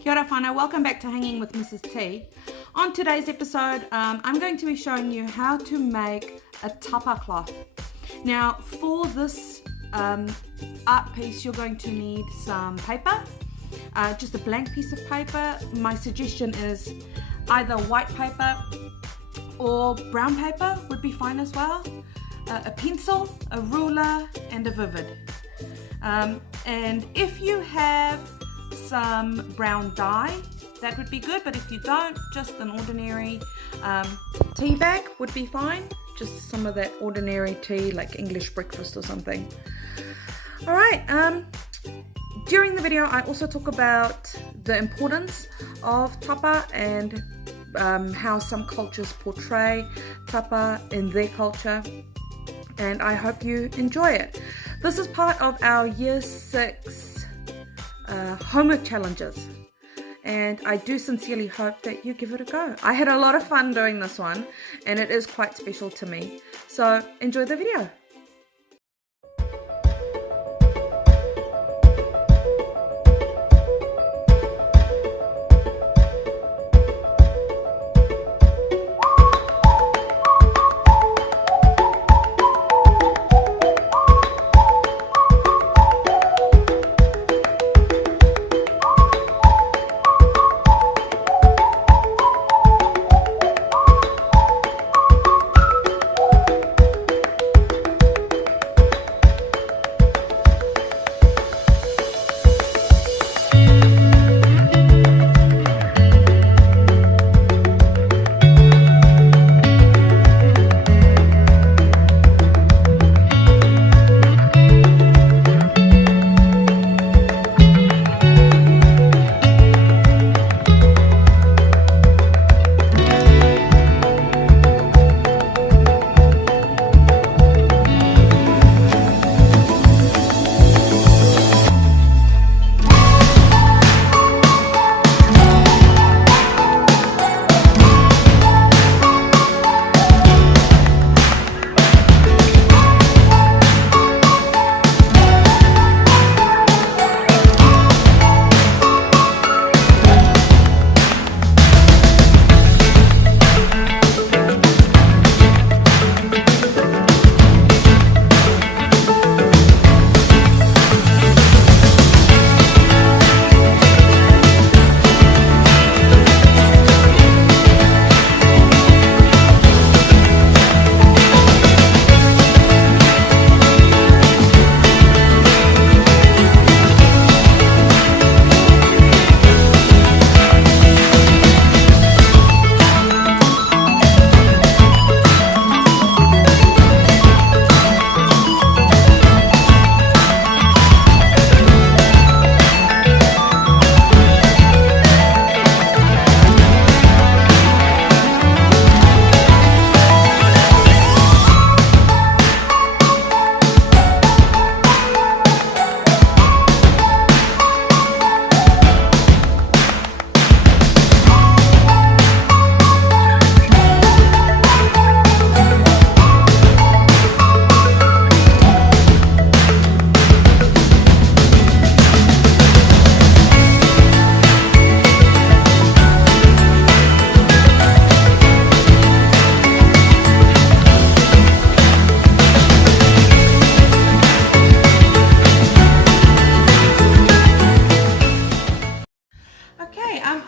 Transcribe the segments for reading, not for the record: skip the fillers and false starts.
Kia ora whānau, welcome back to Hanging with Mrs. T. On today's episode, I'm going to be showing you how to make a tapa cloth. Now, for this art piece, you're going to need some paper, just a blank piece of paper. My suggestion is either white paper or brown paper would be fine as well. A pencil, a ruler, and a vivid. And if you have some brown dye, that would be good, but if you don't, just an ordinary tea bag would be fine. Just some of that ordinary tea, like English breakfast or something. Alright, during the video I also talk about the importance of tapa and how some cultures portray tapa in their culture, and I hope you enjoy it. This is part of our Year 6 homework challenges, and I do sincerely hope that you give it a go. I had a lot of fun doing this one, and it is quite special to me. So enjoy the video.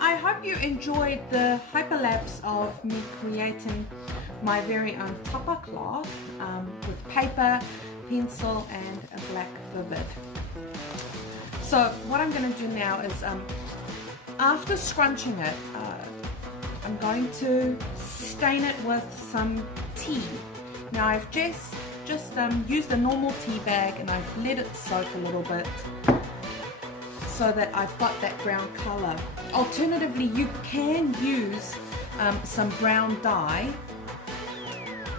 I hope you enjoyed the hyperlapse of me creating my very own tapa cloth with paper, pencil and a black vivid. So what I'm going to do now is after scrunching it, I'm going to stain it with some tea. Now I've just used a normal tea bag and I've let it soak a little bit so that I've got that brown color. Alternatively, you can use some brown dye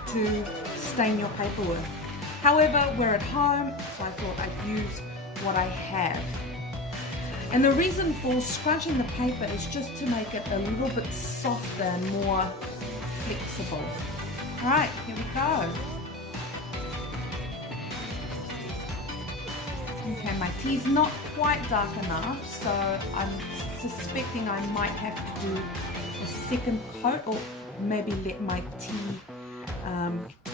to stain your paper with. However, we're at home, so I thought I'd use what I have. And the reason for scrunching the paper is just to make it a little bit softer and more flexible. Alright, here we go. Okay, my tea's not quite dark enough, so I'm suspecting I might have to do a second coat, or maybe let my tea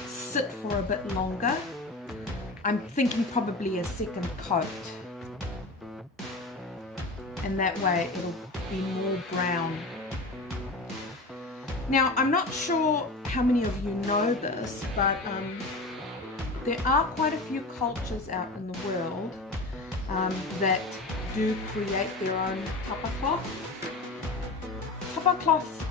sit for a bit longer. I'm thinking probably a second coat, and that way it'll be more brown. Now, I'm not sure how many of you know this, but there are quite a few cultures out in the world that do create their own tapa cloth. Tapa cloths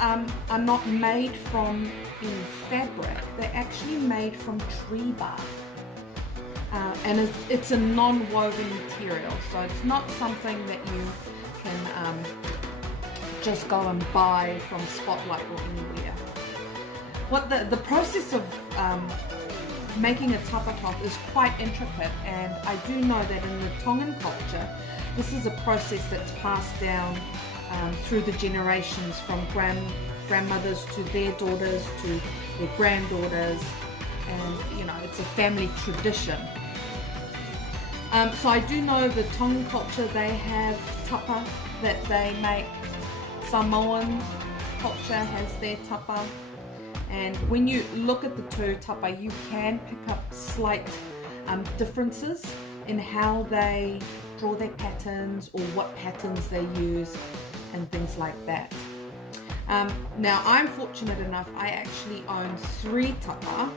are not made from any fabric, they're actually made from tree bark. And it's a non-woven material, so it's not something that you can just go and buy from Spotlight or anywhere. What the process of making a tapa cloth is quite intricate, and I do know that in the Tongan culture this is a process that's passed down through the generations, from grandmothers to their daughters to their granddaughters, and you know, it's a family tradition. So I do know the Tongan culture, they have tapa that they make. Samoan culture has their tapa, and when you look at the two tapa, you can pick up slight differences in how they draw their patterns or what patterns they use and things like that. Now, I'm fortunate enough, I actually own 3 tapa.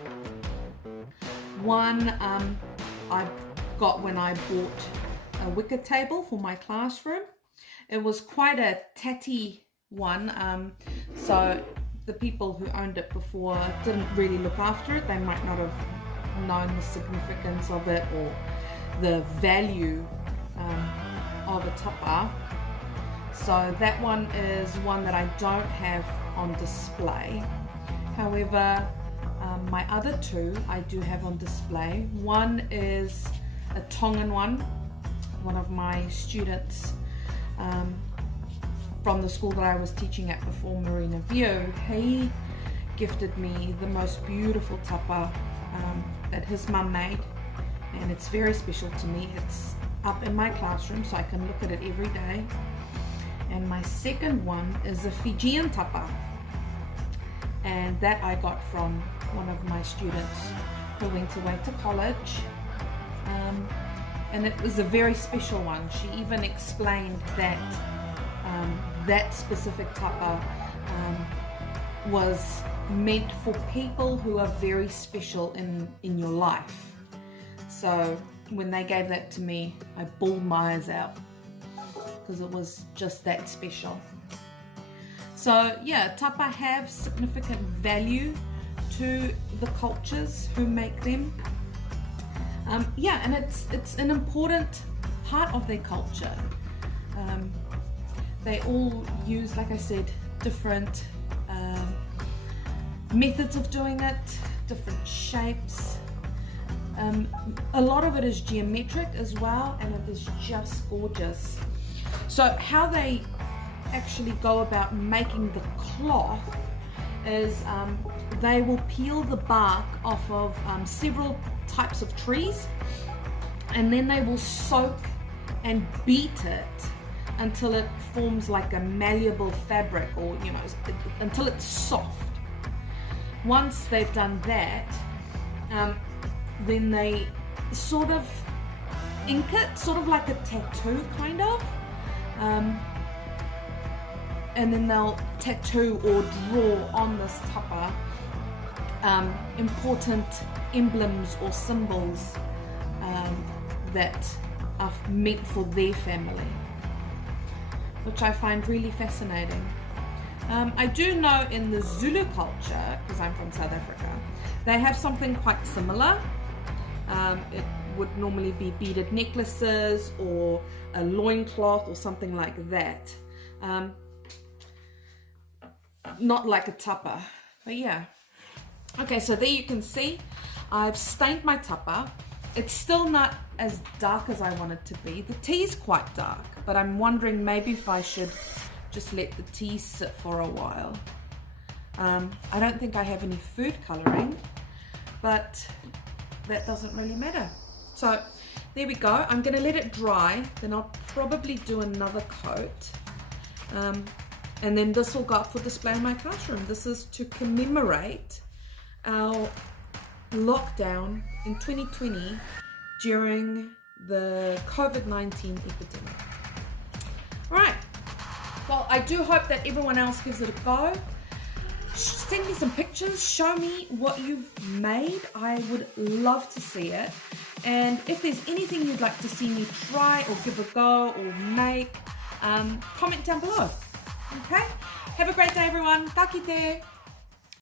One I got when I bought a wicker table for my classroom. It was quite a tatty one, so the people who owned it before didn't really look after it. They might not have known the significance of it or the value of a tapa. So that one is one that I don't have on display. However, my other 2 I do have on display. One is a Tongan one of my students from the school that I was teaching at before, Marina View. He gifted me the most beautiful tapa that his mum made, and it's very special to me. It's up in my classroom so I can look at it every day. And my second one is a Fijian tapa, and that I got from one of my students who went away to college, and it was a very special one. She even explained that that specific tapa was meant for people who are very special in your life. So when they gave that to me, I bawled my eyes out because it was just that special. So yeah, tapa have significant value to the cultures who make them. Yeah, and it's an important part of their culture. They all use, like I said, different methods of doing it, different shapes. A lot of it is geometric as well, and it is just gorgeous. So how they actually go about making the cloth is they will peel the bark off of several types of trees, and then they will soak and beat it until it forms like a malleable fabric, or you know, until it's soft. Once they've done that, then they sort of ink it, sort of like a tattoo kind of, and then they'll tattoo or draw on this tapa important emblems or symbols that are meant for their family, which I find really fascinating. I do know in the Zulu culture, because I'm from South Africa, they have something quite similar. It would normally be beaded necklaces or a loincloth or something like that. Not like a tapa, but yeah. Okay, so there you can see I've stained my tapa. It's still not as dark as I want it to be. The tea is quite dark, but I'm wondering maybe if I should just let the tea sit for a while. I don't think I have any food coloring, but that doesn't really matter. So there we go. I'm going to let it dry, then I'll probably do another coat, And then this will go up for display in my classroom. This is to commemorate our lockdown in 2020 during the COVID-19 epidemic. All right, well, I do hope that everyone else gives it a go. Send me some pictures, show me what you've made. I would love to see it. And if there's anything you'd like to see me try or give a go or make, comment down below. Okay? Have a great day, everyone. Ka kite.